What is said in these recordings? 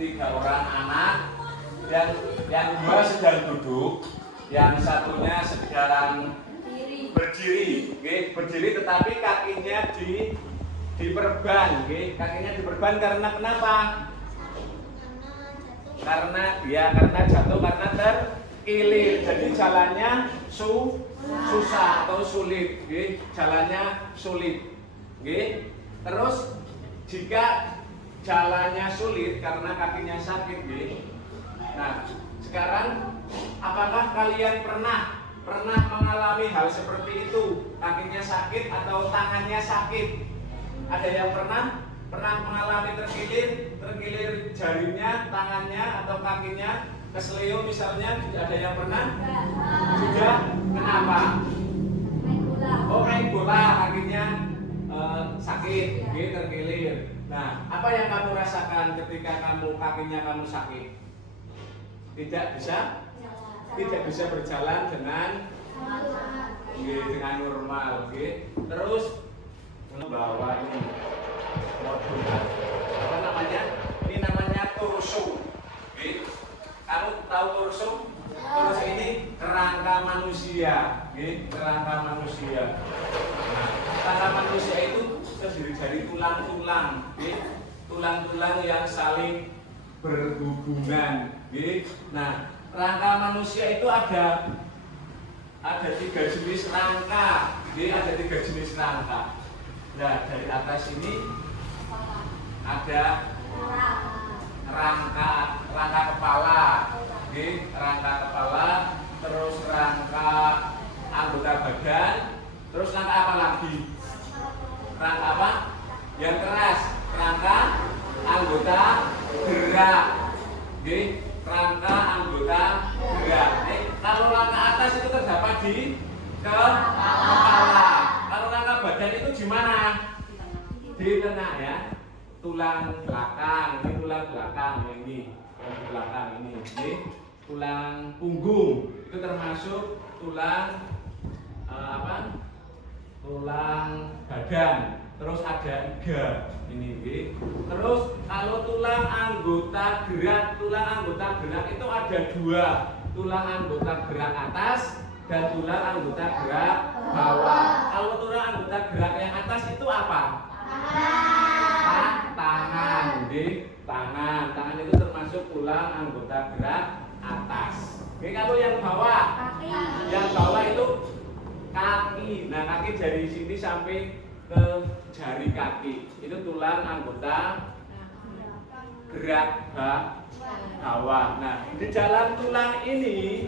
3 orang anak, yang 2 sedang duduk, yang satunya sedang berdiri, berdiri tetapi kakinya diperban, kakinya diperban karena kenapa? Karena jatuh, karena terkilir, jadi jalannya susah atau sulit, jalannya sulit, terus jika jalannya sulit karena kakinya sakit, nah sekarang apakah kalian pernah mengalami hal seperti itu? Kakinya sakit atau tangannya sakit? Ada yang pernah mengalami terkilir jarinya, tangannya atau kakinya, kesleo misalnya? Ada yang pernah? Juga. Kenapa? Oh, main bola kakinya sakit, terkilir. Nah, apa yang kamu rasakan ketika kakinya kamu sakit? Tidak bisa berjalan dengan normal, terus membawa ini modul apa namanya? Ini namanya torso. Kamu tahu torso? Torso ini kerangka manusia, kerangka manusia. Nah, kerangka manusia itu terdiri dari tulang-tulang, tulang-tulang yang saling berhubungan. Nah, rangka manusia itu ada 3 jenis rangka, ada 3 jenis rangka. Nah, dari atas ini ada rangka kepala, rangka kepala, terus rangka anggota badan, terus rangka apa lagi? Rangka apa? Yang keras, rangka anggota gerak, rangka anggota gerak. Kalau rangka atas itu terdapat di kepala. Kalau rangka badan itu di mana? Di tengah, ya. Tulang belakang, ini tulang belakang, ini tulang belakang ini. Tulang punggung itu termasuk tulang tulang badan. Terus ada iga ini, terus kalau tulang anggota gerak itu ada 2, tulang anggota gerak atas dan tulang anggota gerak bawah. Kalau tulang anggota gerak yang atas itu apa? Tangan, tangan itu termasuk tulang anggota gerak atas. Kalau yang bawah, itu kaki. Nah, kaki dari sini sampai ke jari kaki itu tulang anggota gerak bawah. Nah, di dalam tulang ini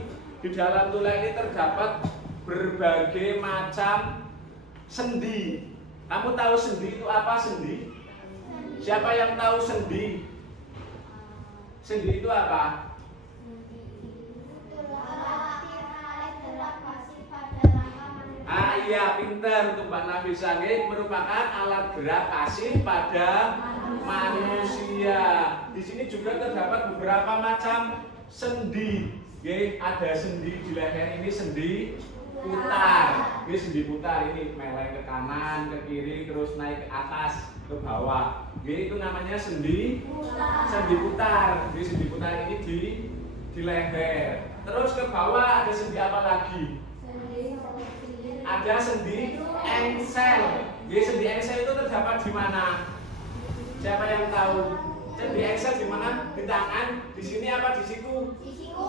terdapat berbagai macam sendi. Kamu tahu sendi itu apa? Sendi? Siapa yang tahu sendi? Sendi itu apa? Iya, pintar untuk Mbak Nafisa. Merupakan alat gerak pasif pada manusia. Di sini juga terdapat beberapa macam sendi. Ada sendi di leher ini, sendi putar. Sendi putar ini meleng ke kanan, ke kiri, terus naik ke atas, ke bawah. Itu namanya sendi putar. Sendi putar ini di leher. Terus ke bawah ada sendi apa lagi? Ada sendi engsel. Sendi engsel itu terdapat di mana? Siapa yang tahu? Sendi engsel di mana? Di tangan. Di sini apa? Di siku?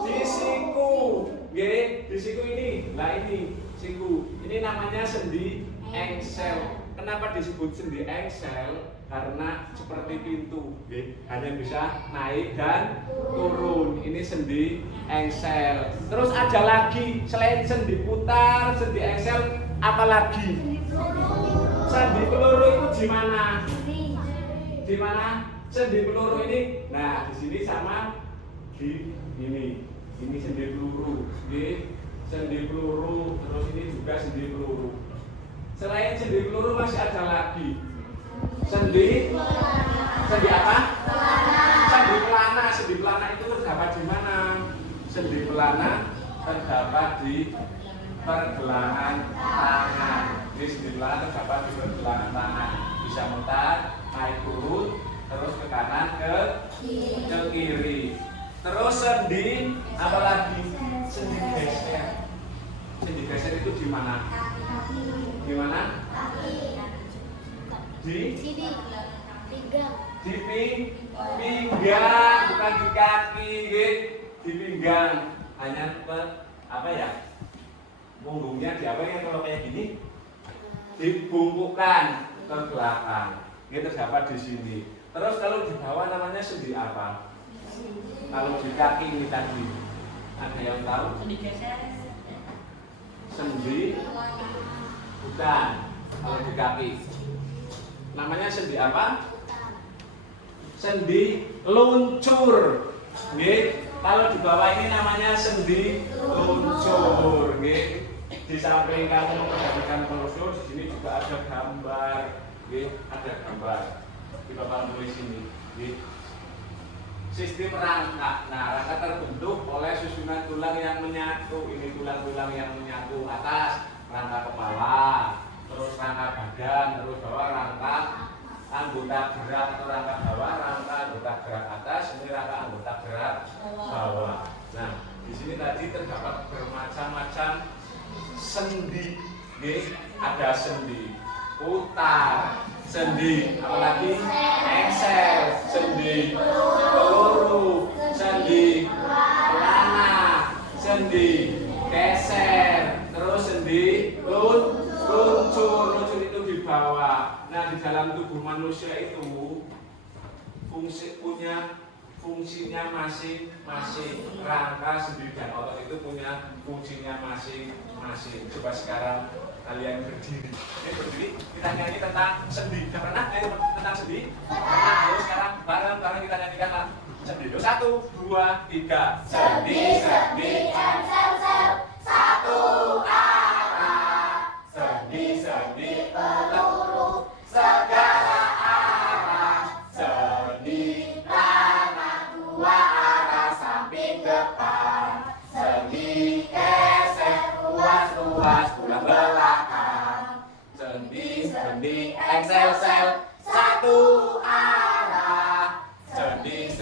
Di siku. Di siku ini. Nah, ini siku. Ini namanya sendi engsel. Kenapa disebut sendi engsel? Karena seperti pintu, hanya bisa naik dan turun. Ini sendi engsel. Terus ada lagi selain sendi putar, sendi engsel, apa lagi? Sendi peluru itu di mana? Di mana? Sendi peluru ini. Nah, di sini sama di ini. Ini sendi peluru. Sendi peluru. Terus ini juga sendi peluru. Selain sendi peluru masih ada lagi. Sendi apa? Sendi pelana. Sendi pelana itu terdapat di mana? Sendi pelana terdapat di pergelangan tangan. Jadi sendi pelana terdapat di pergelangan tangan. Bisa mutar, naik turun, terus ke kanan ke kiri. Terus sendi apa lagi? Sendi geser. Sendi geser itu di mana? Di mana? Di pinggang, bukan di kaki, di pinggang. Hanya apa ya? Punggungnya di apa ya kalau kayak gini? Dibungkukkan ke belakang. Ini terdapat di sini. Terus kalau di bawah namanya sendi apa? Kalau di kaki ini tadi, ada yang tahu? Sendi geser. Sendi bukan. Kalau di kaki namanya sendi apa? Sendi luncur. Nggih. Kalau di bawah ini namanya sendi luncur. Nggih. Di samping kamu memperhatikan brosur, di sini juga ada gambar. Nggih, ada gambar. Di Bapak tulis ini. Nggih. Sistem rangka. Nah, rangka terbentuk oleh susunan tulang yang menyatu. Ini tulang-tulang yang menyatu atas rangka kepala, terus rangka badan, terus bawah rangka anggota gerak atau rangka bawah, rangka anggota gerak atas, ini rangka anggota gerak bawah. Nah, di sini tadi terdapat bermacam-macam sendi. Ada sendi putar, sendi apalagi engsel, sendi peluru, sendi pelana, sendi geser, terus sendi luncur itu di bawah. Nah, di dalam tubuh manusia itu fungsinya masing-masing. Rangka, sendi dan otot itu punya fungsinya masing-masing. Coba sekarang kalian berdiri. Ini berdiri, kita nyanyi tentang sendi. Sudah pernah nyanyi tentang sendi? Pernah. Ayo sekarang bareng-bareng kita nyanyikan sendi. 1, 2, 3. Sendi, sendi, sel, satu arah. Sendi, sendi, peluru, segala arah. Sendi, pelana, dua arah, samping depan. Sendi, geser, ruas, pulang belakang. Sendi, engsel, satu arah. Sendi,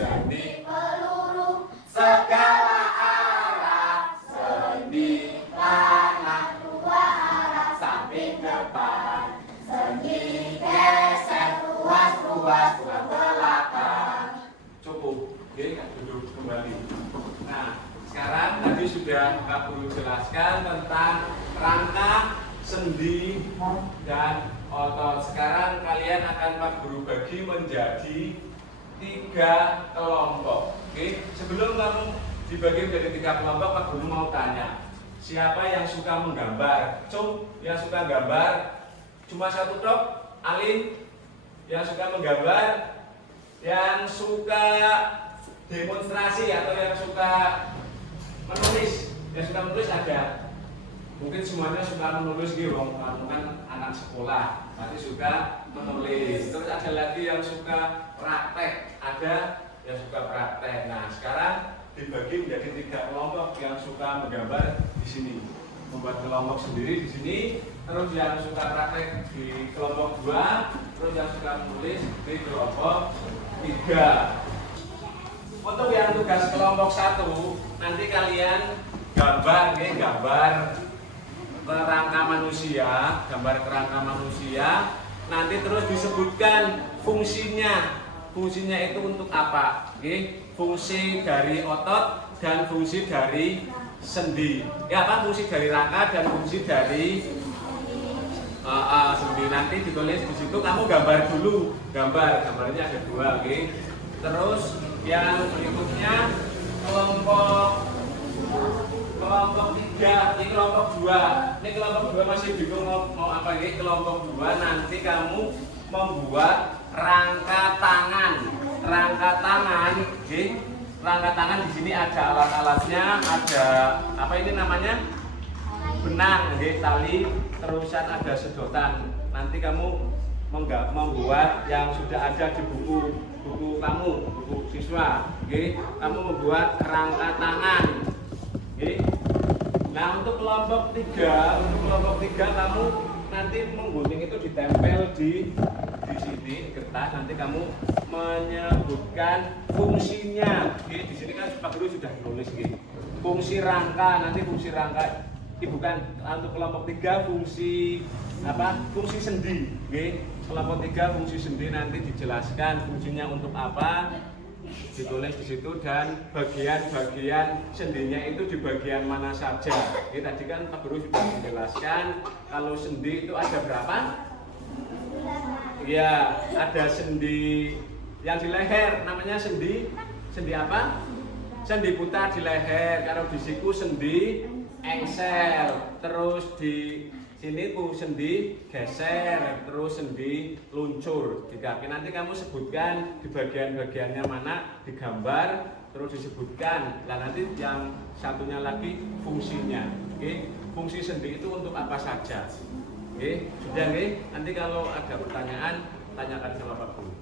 peluru, segala arah. Sendi, pelana, dua arah, samping depan. Sendi, geser, ruas, pulang belakang. Cukup, oke, duduk kembali. Nah, sekarang tadi sudah Kak Guru jelaskan tentang rangka, sendi, dan otot. Sekarang kalian akan Pak Guru bagi menjadi 3 kelompok. Oke, sebelum kamu dibagi menjadi 3 kelompok, Pak Guru mau tanya, siapa yang suka menggambar? Yang suka gambar cuma satu tok? Alin yang suka menggambar, yang suka demonstrasi atau yang suka menulis? Yang suka menulis ada. Mungkin semuanya suka menulis gitu, kamu kan anak sekolah, nanti suka menulis. Terus ada lagi yang suka praktek, ada yang suka praktek. Nah, sekarang dibagi menjadi 3 kelompok. Yang suka menggambar di sini, membuat kelompok sendiri di sini. Terus yang suka praktek di kelompok 2, terus yang suka menulis di kelompok 3. Untuk yang tugas kelompok 1, nanti kalian gambar kerangka manusia, nanti terus disebutkan fungsinya itu untuk apa? Fungsi dari otot dan fungsi dari sendi. Ya, apa fungsi dari rangka dan fungsi dari sendi. Nanti ditulis di situ, kamu gambar dulu. Gambarnya ada 2, Terus yang berikutnya kelompok 3, ini kelompok 2. Ini kelompok 2 masih bingung mau apa ini? Kelompok 2 nanti kamu membuat rangka tangan. Rangka tangan di sini ada alat-alatnya, ada apa ini namanya? Benang, tali, terusan ada sedotan. Nanti kamu membuat yang sudah ada di buku kamu, buku siswa. Kamu membuat rangka tangan. Nah, untuk kelompok 3 kamu nanti menggunting itu ditempel di di sini di kertas nanti kamu menyebutkan fungsinya. Oke, di sini kan Pak Guru sudah tulis gitu. Fungsi rangka, nanti fungsi rangka bukan untuk kelompok 3 fungsi apa? Fungsi sendi. Oke. Kelompok 3 fungsi sendi nanti dijelaskan fungsinya untuk apa, ditulis di situ, dan bagian-bagian sendinya itu di bagian mana saja. Ini tadi kan Pak Guru sudah menjelaskan kalau sendi itu ada berapa? Ya, ada sendi yang di leher namanya sendi apa? Sendi putar di leher. Kalau di siku sendi engsel. Terus di sini tuh sendi geser, terus sendi luncur di kaki. Nanti kamu sebutkan di bagian-bagiannya mana, digambar, terus disebutkan. Dan nanti yang satunya lagi fungsinya. Oke, fungsi sendi itu untuk apa saja? Oke, sudah nih. Nanti kalau ada pertanyaan, tanyakan sama Pak Guru.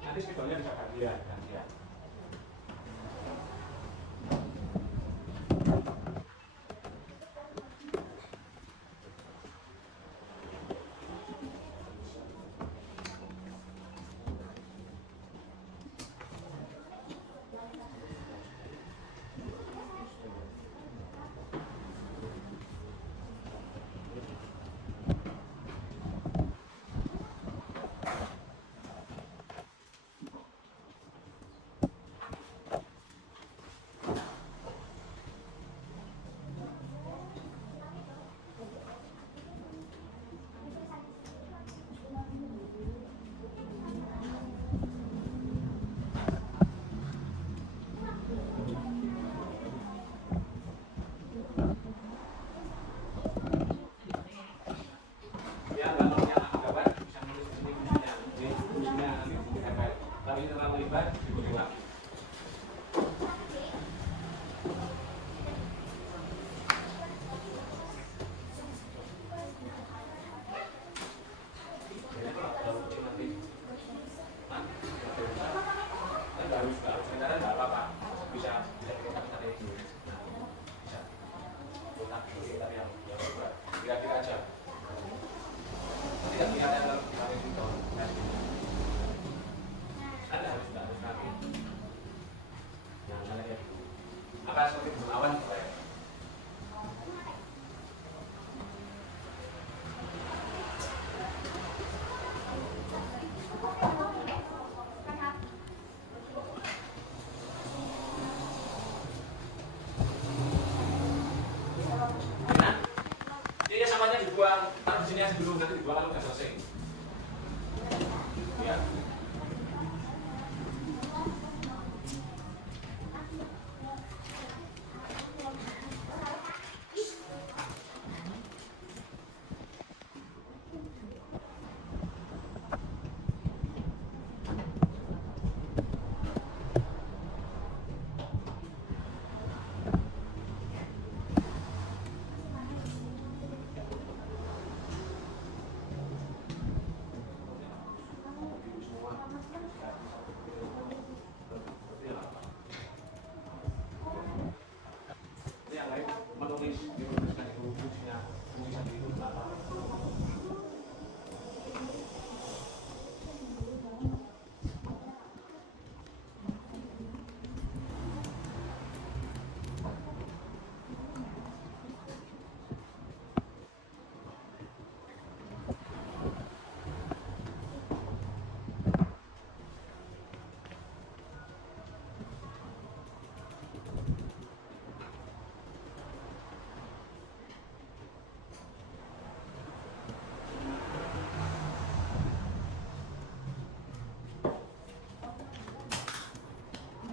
Nanti spidolnya bisa gantian.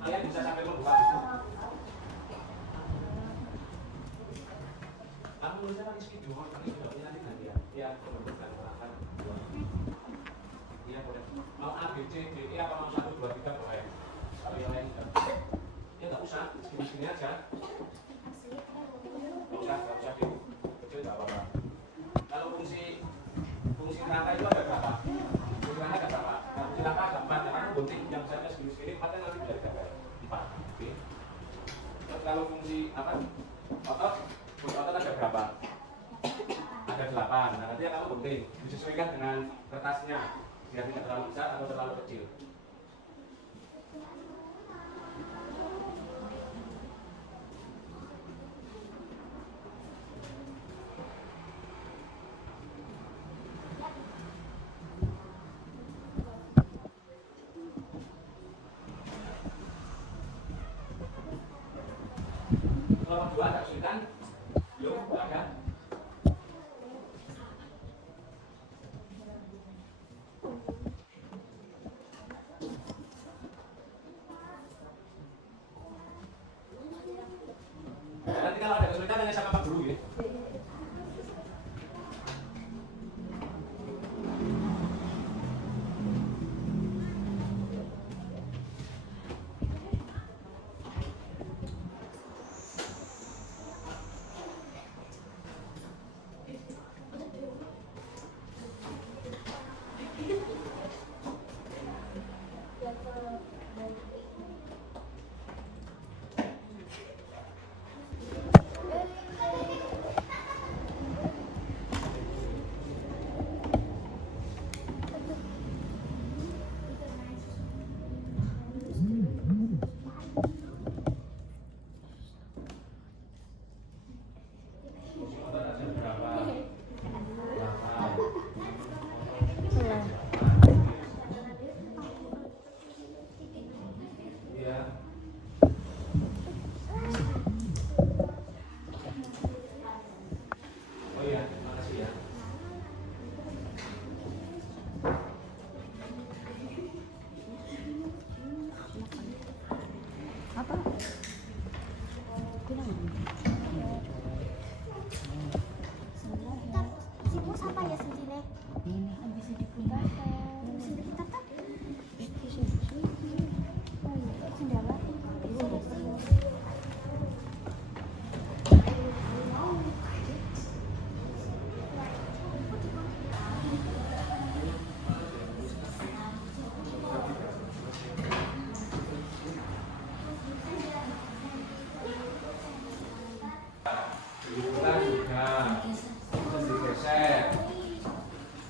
Kalian bisa sampai membuka itu. Kamu nulisnya pakai spidol, tapi sudah punya nanti ya. Ya, menentukan akan dua. Iya boleh. Mau A, B, C, D, E apa mau 1, 2, 3 boleh. Kalau yang lain enggak. Ya nggak usah, segini aja. Nggak usah kecil nggak apa-apa. Kalau fungsi rangka itu ada berapa? Fungsi rangka ada berapa? Nah, fungsi rangka ada 4, karena gunting yang besarnya segini 4 kan nanti bisa digambar 4. Oke. Terus kalau fungsi apa? Fungsi otot ada berapa? Ada 8. Nah, nanti yang kamu gunting disesuaikan dengan kertasnya biar tidak terlalu besar atau terlalu kecil. Kelompok 2 ada kesulitan? Belum? Tidak ada? Nanti kalau ada kesulitan tanya sama Pak Guru ya.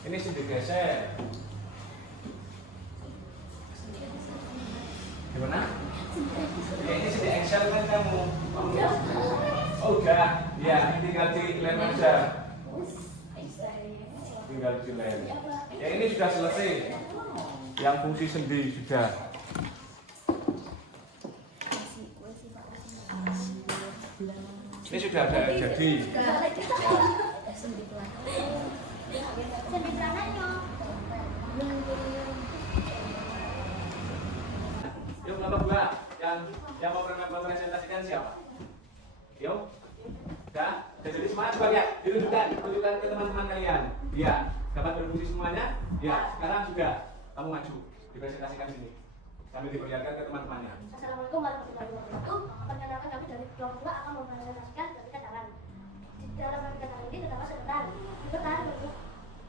Ini sudah digeser. Gimana? Ya ini sudah Excel kan kamu. Oh udah. Ya ini tinggal di lem aja. Tinggal di lem. Ya ini sudah selesai. Yang fungsi sendi sudah. Ini sudah ada jadi. Yuk kelompok 2 yang mau mempresentasikan siapa? Yuk. Sudah? Jadi semuanya coba lihat, ditunjukkan ke teman-teman kalian. Ya, dapat berfungsi semuanya? Ya, sekarang sudah. Kamu maju, dipresentasikan sini. Sambil diperlihatkan ke teman-temannya. Assalamualaikum warahmatullahi wabarakatuh. Perkenalkan kami dari kelompok 2 akan mempresentasikan grafika tangan. Di dalam grafika tangan ini terdapat sedotan. Sedotan berfungsi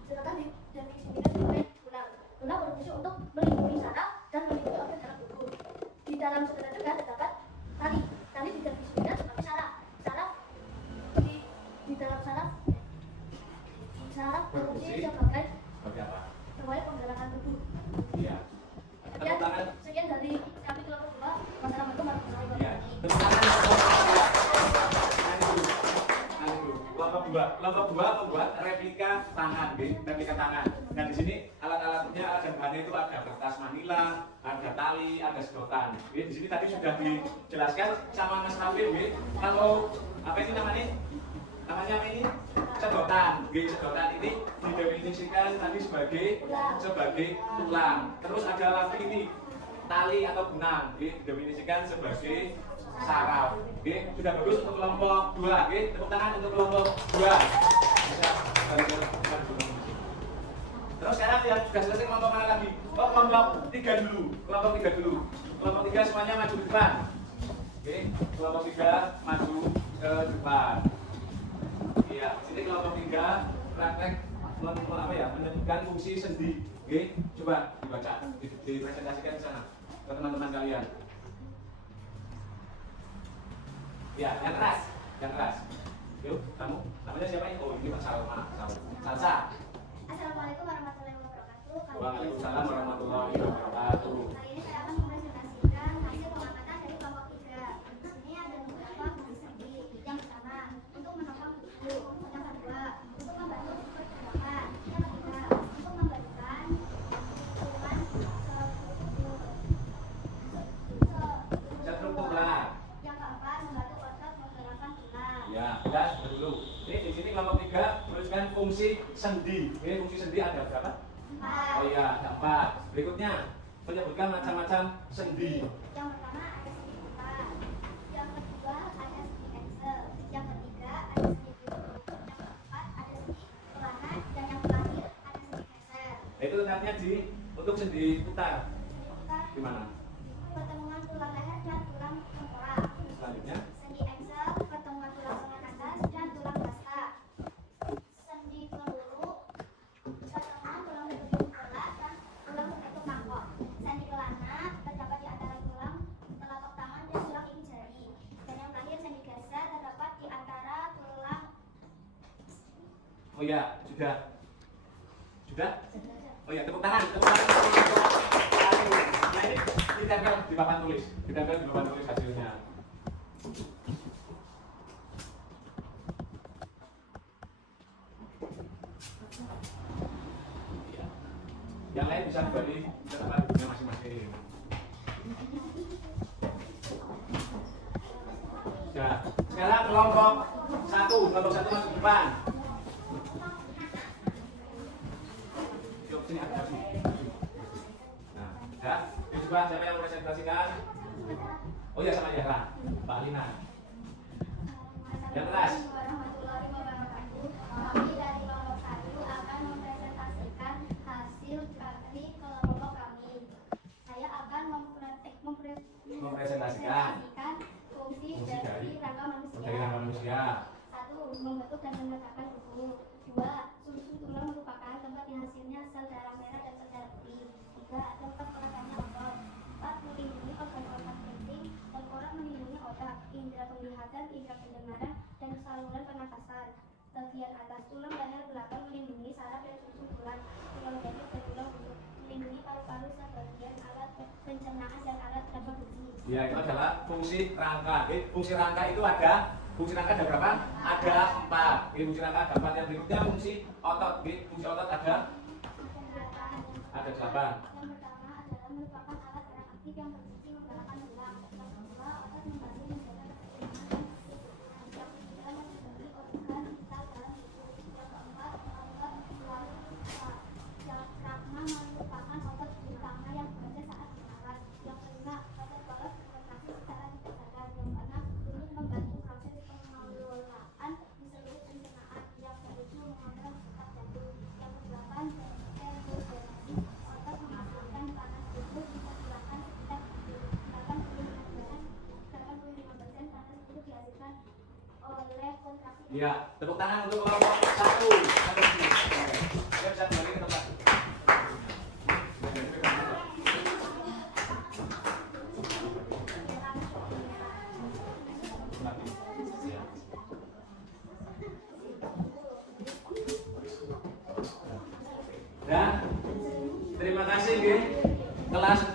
didefinisikan sebagai tulang. Tulang berfungsi untuk melindungi saraf dan melindungi organ dalam tubuh. Di dalam sedotan juga terdapat tali. Tali didefinisikan sebagai saraf. Saraf di dalam saraf berfungsi sebagai apa? sebagai penggerakan tubuh. Iya. Sekian dari kami kelompok 2. Wassalamualaikum warahmatullahi Iya. wabarakatuh. Kelompok 2 membuat replika tangan, replika tangan. Dan di sini alat-alatnya, alat bahannya itu ada kertas manila, ada tali, ada sedotan. Di sini tadi sudah dijelaskan sama Mas Raffi. Kalau apa ini namanya? Namanya apa ini? Sedotan. Sedotan ini didefinisikan tadi sebagai tulang. Terus ada lagi ini tali atau benang, didefinisikan sebagai saraf. Oke, sudah bagus untuk kelompok 2. Oke, tepuk tangan untuk kelompok 2. Bisa terus sekarang yang sudah selesai kelompok mana lagi? Oh, kelompok 3 dulu. Kelompok 3 dulu. Kelompok 3 semuanya maju ke depan. Oke, kelompok 3 maju ke depan. Iya, sini kelompok 3 praktek apa ya? Menyebutkan fungsi sendi. Oke, coba dibaca, dipresentasikan di sana ke teman-teman kalian. Ya, yang keras, yang keras. Yuk, kamu namanya siapa ini? Oh, ini Pak Salma. Salsa. Assalamualaikum warahmatullahi wabarakatuh. Waalaikumsalam warahmatullahi wabarakatuh. Kali ini saya akan mempresentasikan hasil pengamatan dari kelompok 3. Di sini ada beberapa fungsi sendi. Yang pertama, untuk menopang tubuh. Yang kedua, untuk membantu pergerakan. Yang ketiga, untuk memberikan hubungan Struktural. Yang keempat, membantu otot menggerakkan tulang. Ya, sudah dulu. Ini di sini kelompok 3 menuliskan fungsi sendi. Ini fungsi sendi ada berapa? 4. Oh iya, ada 4. Berikutnya menyebutkan macam-macam sendi. Yang pertama ada sendi putar. Yang kedua ada sendi Excel. Yang ketiga ada sendi duduk. Yang keempat ada sendi pelana. Dan yang terakhir ada sendi geser. Itu letaknya untuk sendi putar. Sendi putar Di mana? pertemuan tulang leher dan tulang tengkorak. Selanjutnya. Sendi Excel pertemuan tulang lengan atas dan tulang basta. Sendi peluru pertemuan tulang berbentuk bola dan tulang berbentuk mangkok. Sendi pelana terdapat di antara tulang telapak tangan dan tulang gigi jari. Dan yang terakhir sendi geser terdapat di antara tulang. Oh iya, sudah. Sudah? Oh iya, tepuk tangan untuk satu. Nah ini ditempel di papan tulis, ditempel di papan tulis hasilnya. Iya. Yang lain bisa kembali ke tempat duduknya masing-masing. Sudah. Sekarang kelompok 1 masuk depan. Yuk, sini ada sini. Nah, ya. Ini coba siapa yang presentasikan? Oh ya, sama Yara, Mbak Lina. Yang keras. Warahmatullahi wabarakatuh. Kami dari kelompok 1 akan mempresentasikan hasil dari kelompok kami. Saya akan mempresentasikan fungsi dari rangka manusia. 1. Membentuk dan meletakkan tubuh. 2. Sumsum tulang merupakan tempat yang hasilnya sel darah merah dan sel darah putih. 3. Tempat pelaksananya otot. 4. Melindungi organ-organ penting. Tengkorak melindungi otak, indera penglihatan, indera pendengaran, dan saluran pernapasan. Bagian atas tulang leher belakang melindungi saraf dan sumsum tulang. Tulang belakang dan tulang rusuk melindungi paru-paru sebagian alat pencernaan dan alat reproduksi. Ya, itu adalah fungsi rangka. Fungsi rangka itu ada. Fungsi rangka ada berapa? Ada 4. Fungsi rangka ada 4. Yang berikutnya fungsi otot. Fungsi otot ada 8. Ada 8. Yang pertama adalah merupakan alat gerak aktif yang berfungsi menggerakkan tulang. Yang kedua, otot membantu menjaga keseimbangan. Yang ketiga, melindungi organ vital dalam tubuh. Yang keempat, otot selalu terbuka. Yang kelima, merupakan otot utama yang bekerja saat bernapas. Yang kelima, otot kolot berkontraksi secara tidak sadar. Yang keenam, turut membantu proses pengelolaan di seluruh pencernaan. Yang ketujuh, mengontrol detak jantung. Yang kedelapan, termogenesi. Otot menghasilkan panas tubuh diperkirakan sekitar 85% panas tubuh dihasilkan oleh kontraksi. Ya, tepuk tangan untuk kelompok 1. Saya bisa kembali ke tempat. Dan terima kasih Nggih. Kelas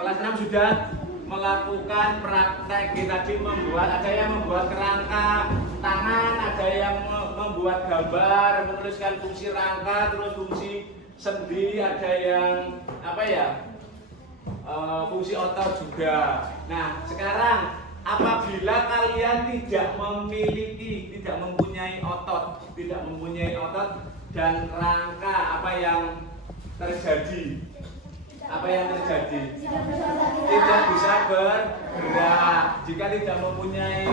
6 sudah melakukan praktek. Tadi ada yang membuat kerangka tangan, ada yang membuat gambar, menuliskan fungsi rangka, terus fungsi sendi, ada yang fungsi otot juga. Nah, sekarang apabila kalian tidak mempunyai otot dan rangka, apa yang terjadi? Apa yang terjadi? Tidak bisa bergerak. Jika tidak mempunyai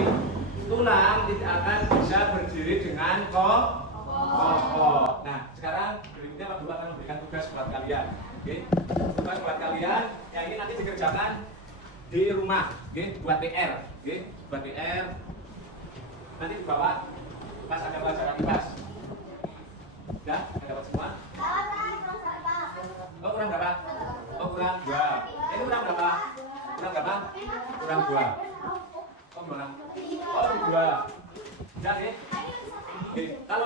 tulang, tidak akan bisa berdiri dengan kokoh. Nah, sekarang berikutnya Pak Guru akan memberikan tugas buat kalian. Oke, tugas buat kalian yang ini nanti dikerjakan di rumah. Oke, buat PR. Oke, buat PR. Nanti dibawa pas ada pelajaran IPAS. Ya, dapat semua? Oh, kurang berapa? Oh, kurang 2. Ini kurang berapa? Kurang berapa? Kurang 2. Oh, gimana? Oh, 2. Udah nih? Oke, kalau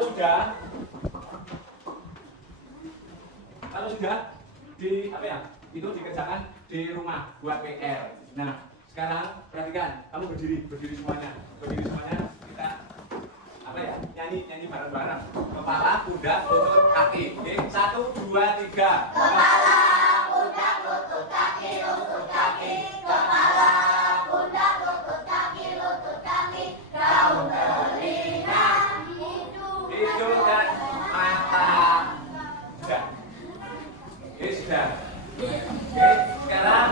sudah di apa ya? Itu dikerjakan di rumah buat PR. Nah, sekarang perhatikan, kamu berdiri semuanya. Berdiri semuanya, kita apa ya? Nyanyi bareng-bareng. Kepala, pundak, lutut, kaki. Oke, 1 2 3. Kepala, pundak, lutut, kaki, lutut, kaki. Kepala, pundak, lutut, kaki, lutut, kaki. Daun, telinga, Hidung dan mata. Sudah. Oke, sudah. Oke, sekarang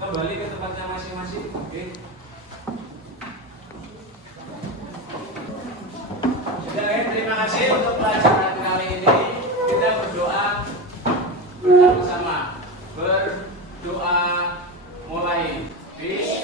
kembali ke tempatnya masing-masing. Oke. Sudah ya, terima kasih untuk pelajaran kali ini. Kita berdoa bersama-sama. Berdoa mulai. Bismillah.